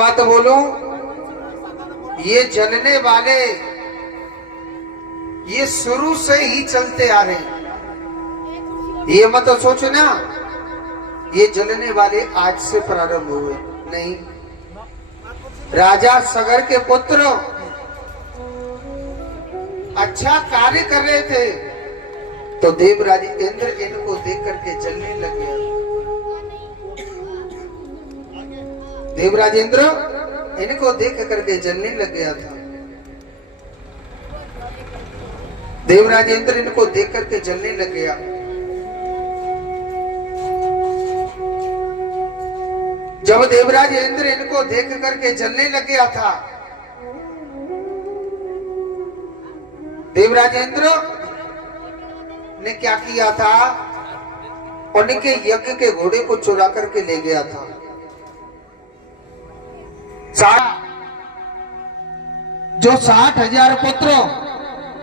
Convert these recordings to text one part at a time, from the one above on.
बात बोलूं, ये जलने वाले ये शुरू से ही चलते आ रहे। ये मत सोचना ये जलने वाले आज से प्रारंभ हुए, नहीं। राजा सगर के पुत्र अच्छा कार्य कर रहे थे तो देवराज इंद्र इनको देख करके जलने लग गया। देवराज इंद्र इनको देख करके जलने लग गया था। देवराज इंद्र इनको देख करके जलने लग गया। जब देवराज इंद्र इनको देख करके जलने लग गया था, देवराज इंद्र ने क्या किया था, उनके यज्ञ के घोड़े को चुरा करके ले गया था। जो 60,000 पुत्र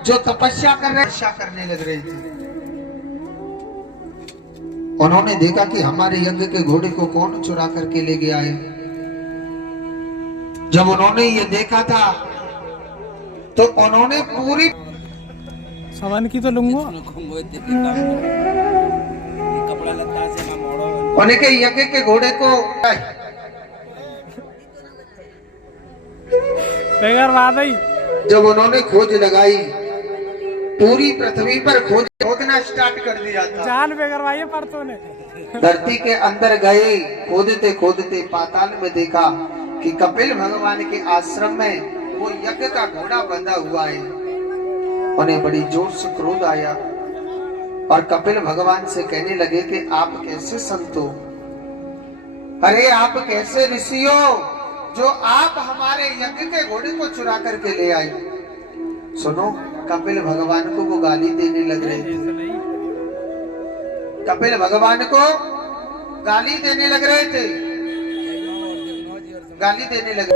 जो तपस्या करने लग रहे थे, उन्होंने देखा कि हमारे यज्ञ के घोड़े को कौन चुरा करके ले गया है। जब उन्होंने ये देखा था तो उन्होंने पूरी सवान की तो लूंगा उनके यज्ञ के घोड़े को जब उन्होंने खोज लगाई, पूरी पृथ्वी पर खोदना स्टार्ट कर दिया था। जान बेगरवाई परतों ने धरती के अंदर गए, खोदते खोदते पाताल में देखा कि कपिल भगवान के आश्रम में वो यज्ञ का घोड़ा बंधा हुआ है। उन्हें बड़ी जोर से क्रोध आया और कपिल भगवान से कहने लगे कि आप कैसे संत हो, अरे आप कैसे ऋषि हो जो आप हमारे यज्ञ के घोड़े को चुरा करके ले आए। सुनो, कपिल भगवान को वो गाली देने लग रहे थे। कपिल भगवान को गाली देने लग रहे थे, गाली देने लगे।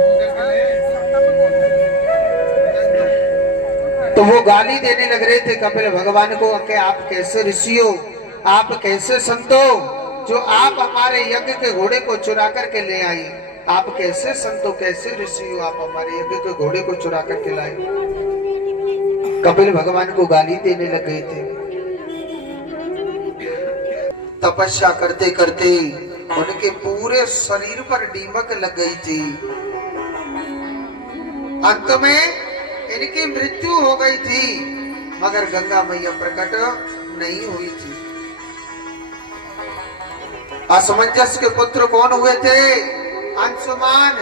तो वो गाली देने लग रहे थे कपिल भगवान को कि आप कैसे ऋषि हो, आप कैसे संत हो जो आप हमारे यज्ञ के घोड़े को चुरा करके ले आए। आप कैसे संत हो, कैसे ऋषि हो, आप हमारे यज्ञ के घोड़े को चुरा करके लाए। कपिल भगवान को गाली देने लग गए थे। तपस्या करते करते उनके पूरे शरीर पर दीमक लग गई थी। अंत में इनकी मृत्यु हो गई थी, मगर गंगा मैया प्रकट नहीं हुई थी। असमंजस के पुत्र कौन हुए थे? अंशुमान।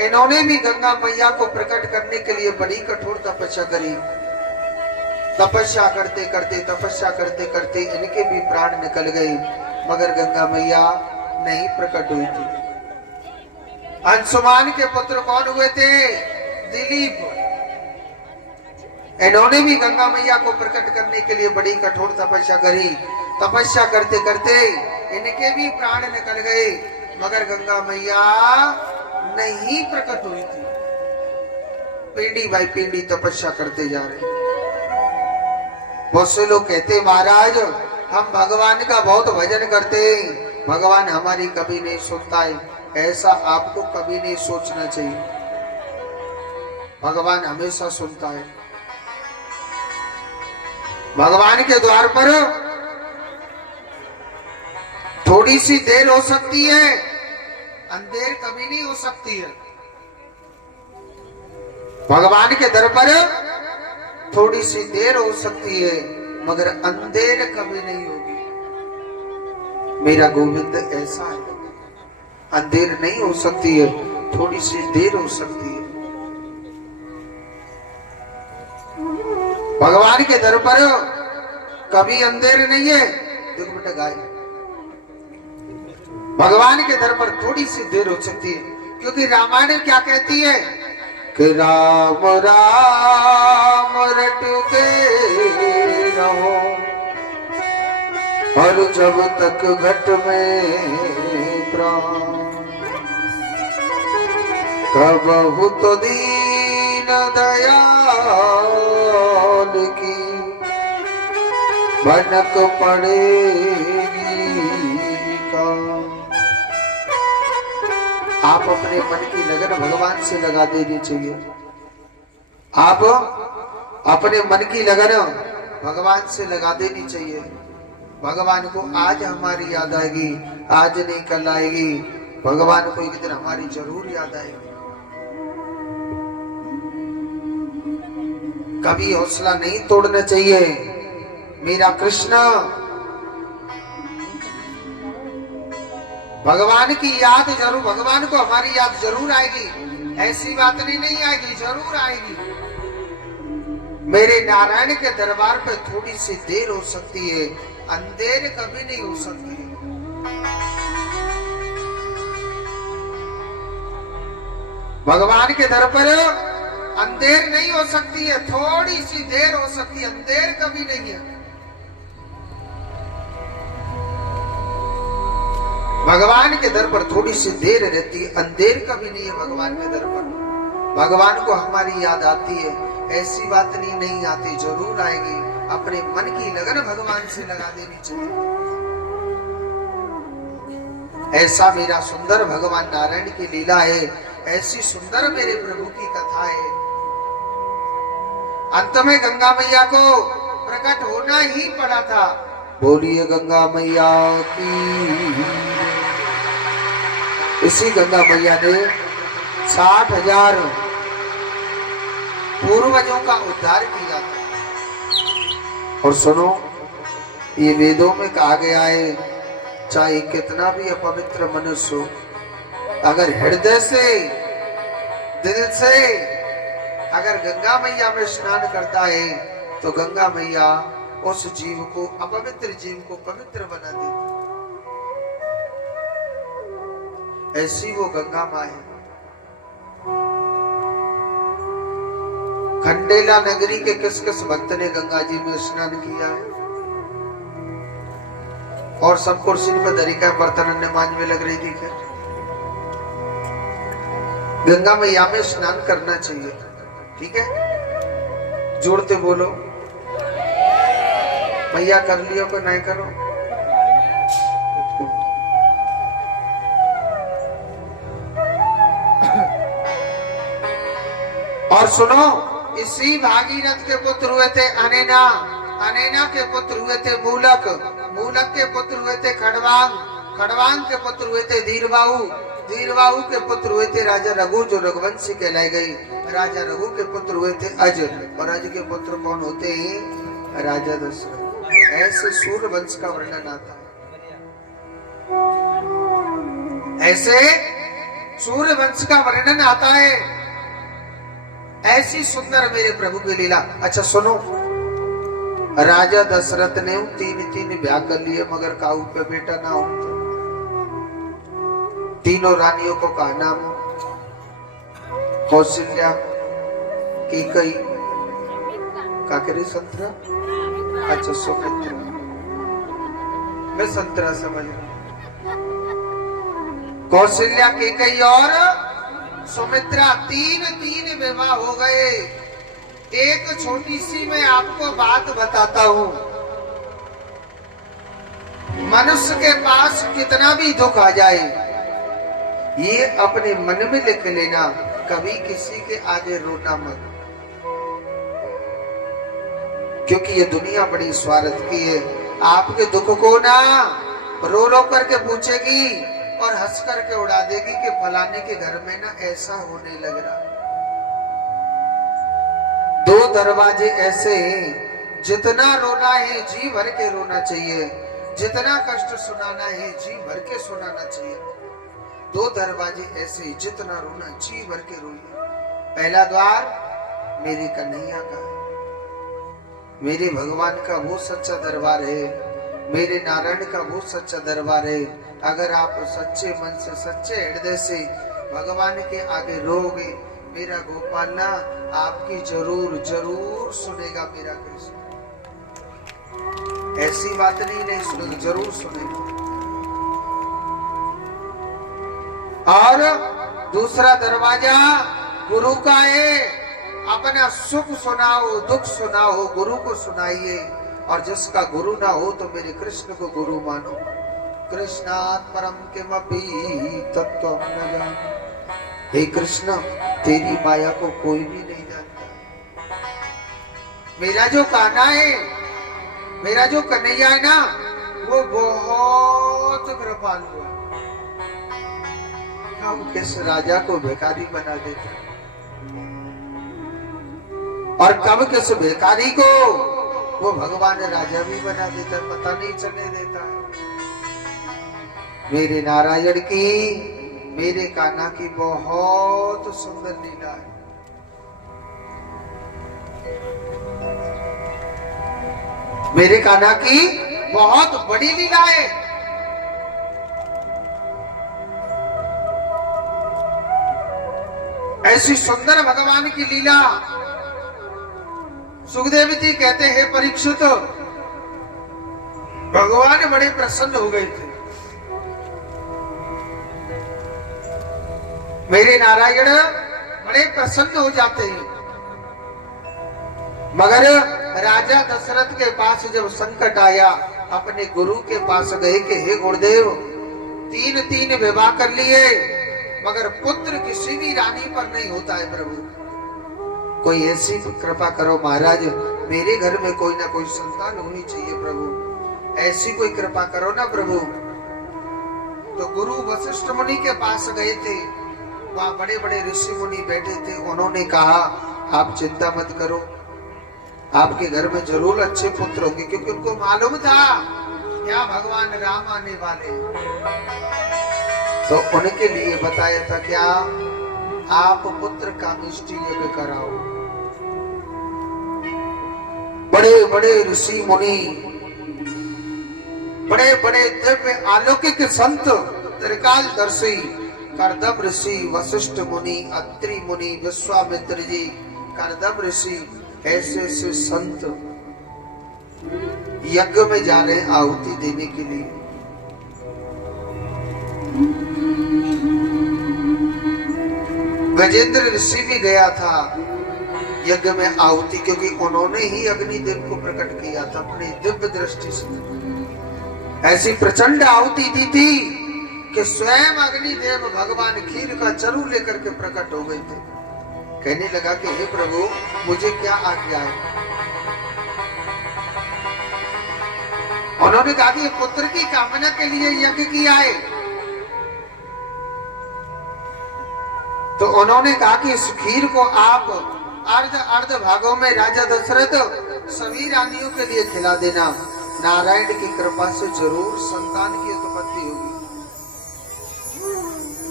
इन्होंने भी गंगा मैया को प्रकट करने के लिए बड़ी कठोर तपस्या करी। तपस्या करते करते इनके भी प्राण निकल गए, मगर गंगा मैया नहीं प्रकट हुई थी। अंशुमान के पुत्र कौन हुए थे? दिलीप। इन्होंने भी गंगा मैया को प्रकट करने के लिए बड़ी कठोर तपस्या करी। तपस्या करते करते इनके भी प्राण निकल गए, मगर गंगा मैया नहीं प्रकट हुई थी। पीढ़ी बाई पीढ़ी तपस्या करते जा रहे। बहुत से लोग कहते महाराज हम भगवान का बहुत भजन करते हैं, भगवान हमारी कभी नहीं सुनता है। ऐसा आपको कभी नहीं सोचना चाहिए। भगवान हमेशा सुनता है। भगवान के द्वार पर थोड़ी सी देर हो सकती है, अंधेर कभी नहीं हो सकती है। भगवान के दर पर थोड़ी सी देर हो सकती है, मगर अंधेर कभी नहीं होगी। मेरा गोविंद ऐसा है, अंधेर नहीं हो सकती है, थोड़ी सी देर हो सकती है। भगवान के दर पर कभी अंधेर नहीं है। देखो बेटा गाय, भगवान के दर पर थोड़ी सी देर हो सकती है, क्योंकि रामायण क्या कहती है कि राम राम रटते रहो, और जब तक घट में प्राण, कबहु तो दीन दयाल की भनक पड़ेगी का। आप अपने मन की लगन भगवान से लगा देनी चाहिए। आप अपने मन की लगन भगवान से लगा देनी चाहिए। भगवान को आज हमारी याद आएगी, आज नहीं कल आएगी, भगवान को एक दिन हमारी जरूर याद आएगी। कभी हौसला नहीं तोड़ना चाहिए। मेरा कृष्ण, भगवान की याद जरूर, भगवान को हमारी याद जरूर आएगी, ऐसी बात नहीं आएगी, जरूर आएगी। मेरे नारायण के दरबार पे थोड़ी सी देर हो सकती है, अंधेर कभी नहीं हो सकती है। भगवान के दर पर अंधेर नहीं हो सकती है, थोड़ी सी देर हो सकती है, अंधेर कभी नहीं है। भगवान के दर पर थोड़ी सी देर रहती है, अंधेर कभी नहीं है भगवान के दर पर। भगवान को हमारी याद आती है, ऐसी बात नहीं आती, जरूर आएगी। अपने मन की लगन भगवान से लगा देनी चाहिए। ऐसा मेरा सुंदर भगवान नारायण की लीला है, ऐसी सुंदर मेरे प्रभु की कथा है। अंत में गंगा मैया को प्रकट होना ही पड़ा था। बोलिए गंगा मैया की। इसी गंगा मैया ने 60,000 पूर्वजों का उद्धार किया था। और सुनो, ये वेदों में कहा गया है, चाहे कितना भी अपवित्र मनुष्य हो, अगर हृदय से, दिल से अगर गंगा मैया में स्नान करता है तो गंगा मैया उस जीव को, अपवित्र जीव को पवित्र बना देती। ऐसी वो गंगा माँ है। खंडेला नगरी के किस किस भक्त ने गंगा जी में स्नान किया है? और सब कुर्सी पर दरिका बर्तन ने मांझ में लग रही थी। क्या गंगा मैया में स्नान करना चाहिए? ठीक है, जोड़ते बोलो। मैया कर लियो को नहीं करो। और सुनो, इसी भागीरथ के पुत्र हुए थे अनेना, अनेना के पुत्र हुए थे मूलक, मूलक के पुत्र हुए थे खड़वांग, खड़वांग के पुत्र हुए थे धीरबाहु, धीरबाहु के पुत्र हुए थे राजा रघु, जो रघुवंशी कहलाई गई। राजा रघु के पुत्र हुए थे अज, और अज के पुत्र कौन होते हैं? राजा दशरथ। ऐसे सूर्य वंश का वर्णन आता है, ऐसे सूर्य वंश का वर्णन आता है। ऐसी सुंदर मेरे प्रभु की लीला। अच्छा सुनो, राजा दशरथ ने 3 ब्याह कर लिए, मगर काऊ पे बेटा ना हो। तीनों रानियों को कहा नाम, कौशल्या, कैकेयी, काकरी, संतरा, अच्छा सुमित्रा, मैं संतरा समझ रहा। कौशल्या, कैकेयी और सुमित्रा, तीन विवाह हो गए। एक छोटी सी मैं आपको बात बताता हूं, मनुष्य के पास कितना भी दुख आ जाए, ये अपने मन में लिख लेना, कभी किसी के आगे रोना मत, क्योंकि ये दुनिया बड़ी स्वार्थ की है। आपके दुख को ना रो रो करके पूछेगी और हंस करके उड़ा देगी कि फलाने के घर में ना ऐसा होने लग रहा। 2 दरवाजे ऐसे हैं, जितना रोना है जी भर के रोना चाहिए, जितना कष्ट सुनाना है जी भर के सुनाना चाहिए। 2 दरवाजे ऐसे, जितना रोना जी भर के रोइए। पहला द्वार मेरे कन्हैया का, मेरे भगवान का वो सच्चा दरबार है, मेरे नारायण का वो सच्चा दरबार है। अगर आप सच्चे मन से, सच्चे हृदय से भगवान के आगे रोगे, मेरा गोपाल ना आपकी जरूर जरूर सुनेगा मेरा कृष्ण। ऐसी बात नहीं सुनेगा, जरूर सुनेगा। और दूसरा दरवाजा गुरु का है। अपना सुख सुनाओ, दुख सुनाओ, गुरु को सुनाइए। और जिसका गुरु ना हो तो मेरे कृष्ण को गुरु मानो। कृष्णात् परम किमपि तत्त्वं न जाने। हे कृष्ण, तेरी माया को कोई भी नहीं जानता। मेरा जो कान्हा है, मेरा जो कन्हैया है ना, वो बहुत कृपालु है। हम किस राजा को भिखारी बना देते और कब किस भिखारी को वो भगवान राजा भी बना देता, पता नहीं चलने देता। मेरे नारायण की, मेरे कान्हा की बहुत सुंदर लीला है। मेरे कान्हा की बहुत बड़ी लीला है। ऐसी सुंदर भगवान की लीला। सुखदेव जी कहते हैं, परीक्षित, भगवान बड़े प्रसन्न हो गए थे। मेरे नारायण बड़े प्रसन्न हो जाते हैं, मगर राजा दशरथ के पास जब संकट आया, अपने गुरु के पास गए कि हे गुरुदेव, 3 विवाह कर लिए, मगर पुत्र किसी भी रानी पर नहीं होता है। प्रभु, कोई ऐसी कृपा करो महाराज, मेरे घर में कोई ना कोई संतान होनी चाहिए। प्रभु, ऐसी कोई कृपा करो ना प्रभु। तो गुरु वशिष्ठ मुनि के पास गए थे। वहां बड़े बड़े ऋषि मुनि बैठे थे। उन्होंने कहा, आप चिंता मत करो, आपके घर में जरूर अच्छे पुत्र होंगे, क्योंकि उनको मालूम था क्या भगवान राम आने वाले। तो उनके लिए बताया था, क्या आप पुत्र का कामिष्टि यज्ञ कराओ। बड़े बड़े ऋषि मुनि, बड़े बड़े दिव्य अलौकिक संत, त्रिकालदर्शी कर्दम ऋषि, वशिष्ठ मुनि, अत्रि मुनि, विश्वामित्र जी, कर्दम ऋषि, ऐसे ऐसे संत यज्ञ में जा रहे हैं आहुति देने के लिए। गजेंद्र ऋषि भी गया था यज्ञ में आहुति, क्योंकि उन्होंने ही अग्निदेव को प्रकट किया था अपनी दिव्य दृष्टि से। ऐसी प्रचंड आहुति दी थी कि स्वयं अग्निदेव भगवान खीर का चरू लेकर के प्रकट हो गए थे। कहने लगा कि हे प्रभु, मुझे क्या आज्ञा है। उन्होंने कहा कि पुत्र की कामना के लिए यज्ञ किया है। तो उन्होंने कहा कि इस खीर को आप अर्ध भागों में राजा दशरथ सभी रानियों के लिए खिला देना। नारायण की कृपा से जरूर संतान की उत्पत्ति होगी।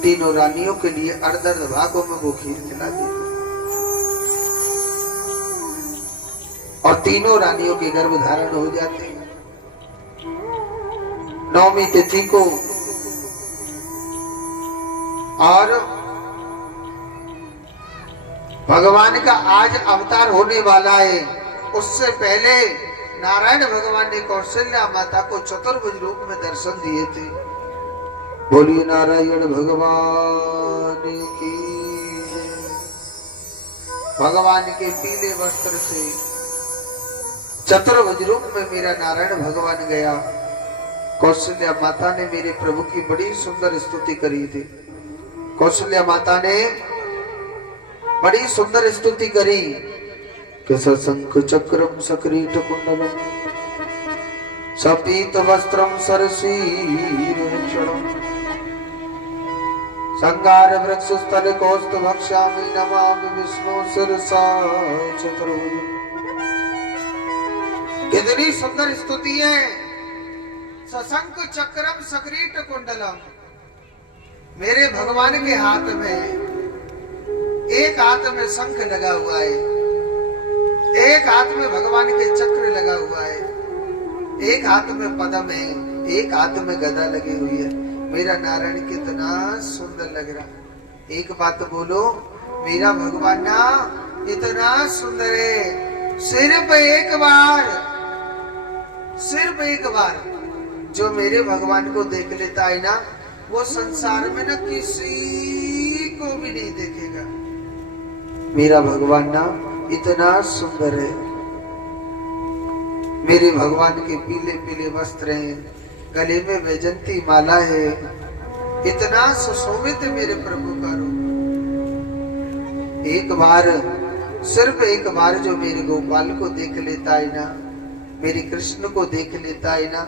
तीनों रानियों के लिए अर्ध भागों में वो खीर खिला दी और तीनों रानियों के गर्भ धारण हो जाते हैं। 9वीं तिथि को और भगवान का आज अवतार होने वाला है। उससे पहले नारायण भगवान ने कौशल्या माता को चतुर्भुज रूप में दर्शन दिए थे। बोलिए नारायण भगवान की। भगवान के पीले वस्त्र से चतुर्भुज रूप में मेरा नारायण भगवान गया। कौशल्या माता ने मेरे प्रभु की बड़ी सुंदर स्तुति करी थी। कौशल्या माता ने बड़ी सुंदर स्तुति करी कि सशंख चक्रम सकृत कुंडलम सपीत वस्त्रम सरसीरुक्षणम संगार वृक्ष स्थल कौस्त भक्ष्यामि नमामि विष्णु शिरसा चतुर्भुज। कितनी सुंदर स्तुति है। सशंख चक्रम सकृत कुंडलम, मेरे भगवान के हाथ में, एक हाथ में शंख लगा हुआ है, एक हाथ में भगवान के चक्र लगा हुआ है, एक हाथ में पद्म है, एक हाथ में गदा लगी हुई है। मेरा नारायण कितना सुंदर लग रहा। एक बात बोलो, मेरा भगवान ना इतना सुंदर है। सिर्फ एक बार जो मेरे भगवान को देख लेता है ना, वो संसार में ना किसी को भी नहीं देखेगा। मेरा भगवान ना इतना सुंदर है। मेरे भगवान के पीले पीले वस्त्र हैं, गले में वैजंती माला है, इतना सुशोभित मेरे प्रभु का रूप। एक बार, सिर्फ एक बार जो मेरे गोपाल को देख लेता है ना, मेरे कृष्ण को देख लेता है ना,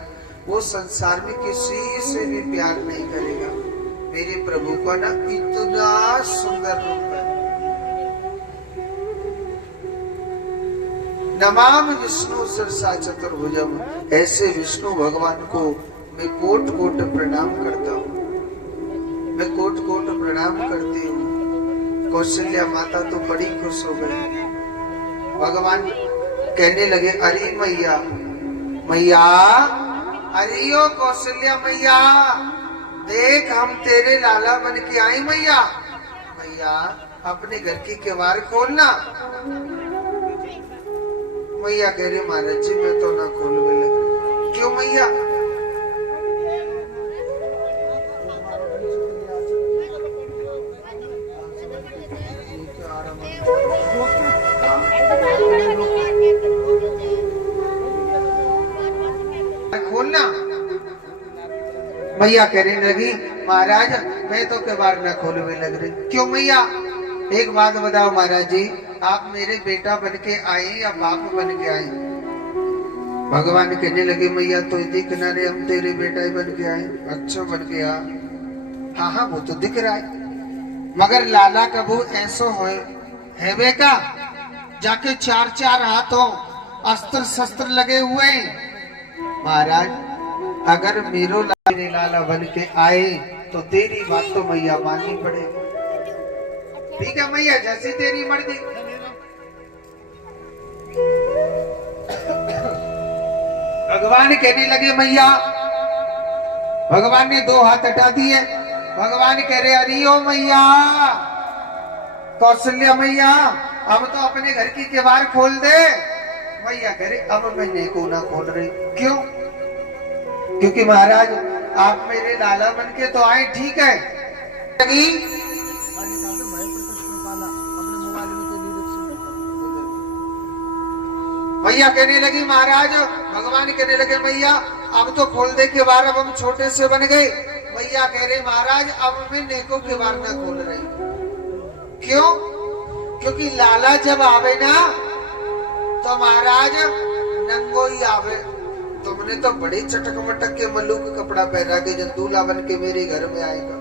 वो संसार में किसी से भी प्यार नहीं करेगा। मेरे प्रभु का ना इतना सुंदर रूप है। नमामि विष्णु शिरसा चतुर्भुजम, ऐसे विष्णु भगवान को मैं कोट कोट प्रणाम करता हूँ, मैं कोट कोट प्रणाम करती हूँ। कौशल्या माता तो बड़ी खुश हो गई। भगवान कहने लगे, अरे मैया मैया, अरे ओ कौशल्या मैया, देख हम तेरे लाला बन के आई मैया। मैया अपने घर की किवाड़ खोलना। मैया कह रही, महाराज जी मैं तो ना खोलने लगी। क्यों मैया? खोलना। मैया कहने लगी, महाराज मैं तो किवाड़ न खोलने लग रही। क्यों मैया? एक बात बताओ महाराज जी, आप मेरे बेटा बन के आए या बाप बन के आए? भगवान कहने लगे, मैया तो दिख ना रे, हम तेरे बेटा ही बन के आए। अच्छा बन के आ? हाँ हाँ वो तो दिख रहा है, मगर लाला कबू ऐसो है बेका, जाके चार चार हाथों अस्त्र शस्त्र लगे हुए। महाराज अगर मेरे लाला बन के आए तो तेरी बात तो मैया माननी पड़ेगी। ठीक है मैया, जैसी तेरी मर्जी। भगवान कहने लगे, मैया, भगवान ने दो हाथ हटा दिए। भगवान कह रहे, अरे ओ मैया कौशल्या मैया, हम तो अपने घर की किवाड़ खोल दे। मैया कह रहे, अब मैं देखो ना खोल रही। क्यों? क्योंकि महाराज आप मेरे लाला बन के तो आए, ठीक है, मैया कहने लगी, महाराज भगवान कहने लगे, मैया अब तो खोल दे के बार, अब हम छोटे से बन गए। मैया कह रहे, महाराज अब मैं नेको के बार ना खोल रही। क्यों? क्योंकि लाला जब आवे ना तो महाराज नंगो ही आवे। तुमने तो बड़े चटक मटक के मल्लू का कपड़ा पहना के जब दूल्हा बन के मेरे घर में आएगा।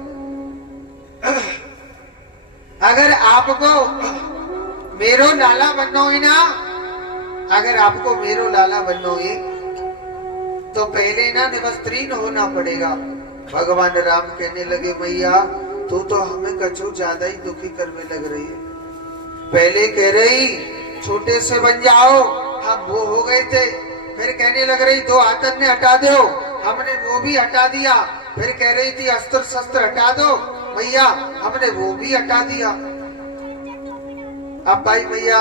अगर आपको मेरो लाला बनना है ना, अगर आपको मेरो लाला बनना है तो पहले ना निवस्त्रीन होना पड़ेगा। भगवान राम कहने लगे, मैया तू तो हमें कछु ज्यादा ही दुखी करने लग रही है। पहले कह रही छोटे से बन जाओ, हम वो हो गए थे। फिर कहने लग रही दो हाथन ने हटा दो, हमने वो भी हटा दिया। फिर कह रही थी अस्त्र शस्त्र हटा दो, मैया हमने वो भी हटा दिया। अब भाई मैया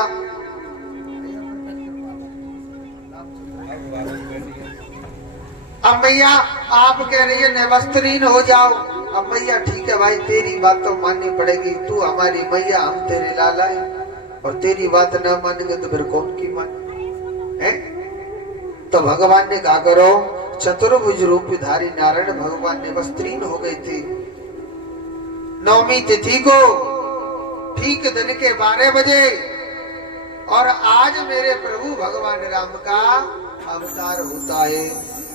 अब मैया आप कह रही है निवस्त्रीन हो जाओ। अब मैया ठीक है भाई, तेरी बात तो माननी पड़ेगी, तू हमारी मैया, हम तेरे लाला है, और तेरी बात ना मानेंगे तो फिर कौन की मान है? तो भगवान ने कहा करो, चतुर्भुज रूप धारी नारायण भगवान निवस्त्रीन हो गए थे। नवमी तिथि को ठीक दिन के 12 बजे, और आज मेरे प्रभु भगवान राम का अवतार होता है।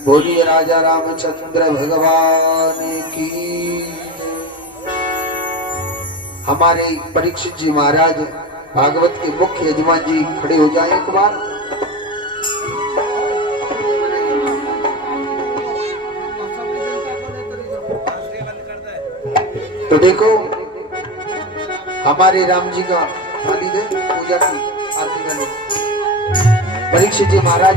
बोलिए राजा रामचंद्र भगवान की। हमारे परीक्षित जी महाराज भागवत के मुख्य यजमान जी खड़े हो जाए एक बार। तो देखो हमारे राम जी का थाली दे, पूजा की आरती करें। परीक्षित जी महाराज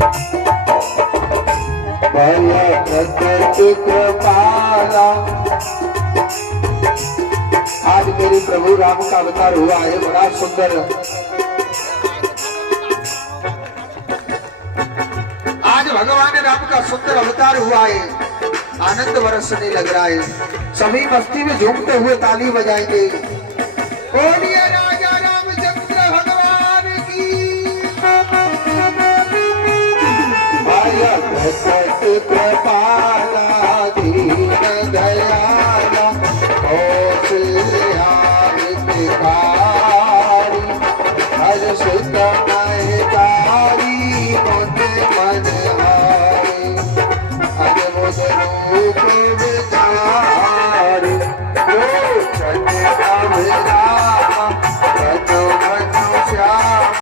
कृपाला, आज मेरे प्रभु राम का अवतार हुआ है, बड़ा सुंदर। आज भगवान राम का सुंदर अवतार हुआ है, आनंद बरसने लग रहा है। सभी मस्ती में झूमते हुए ताली बजाएंगे। बोलिए राजा रामचंद्र भगवान की। कृपाला दीन दयाला कौशल्या हितकारी, सुतमय तारी मोते मन हारे अद्भुत रूप विचार छठ अभिराम भजो भजो श्याम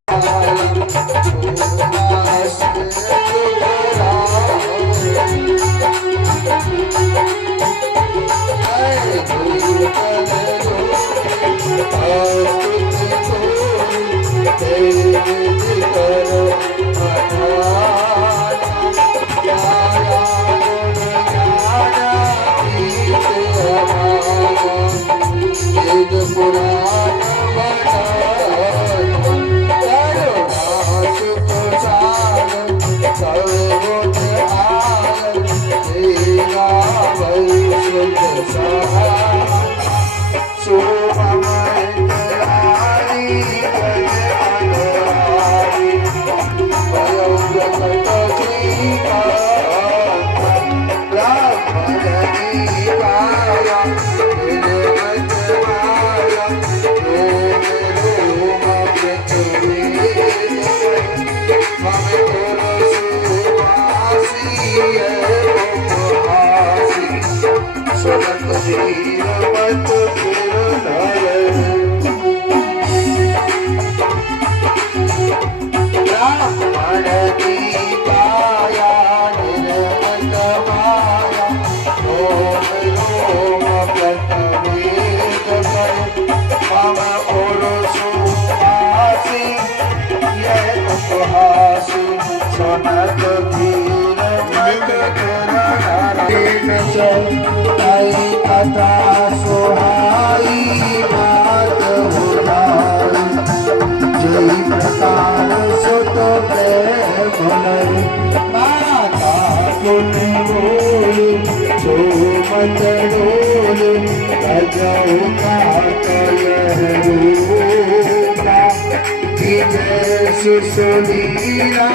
सुनीरा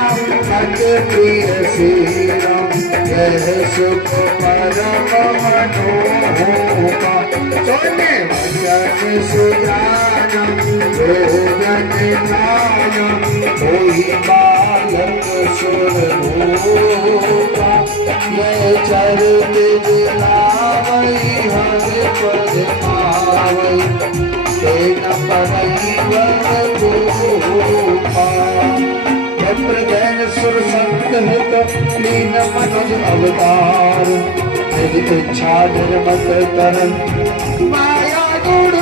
अत प्रिय श्रीराम जय सुख परम मनोहरा सोने वचन सुजाना भोजन खाना कोई बालक सुर होगा ये चरित दिलावई हर पद पावई तेन पवई जैन सुर संत हित लीन मनोज अवतार निज इच्छा निर्मल करन माया गुण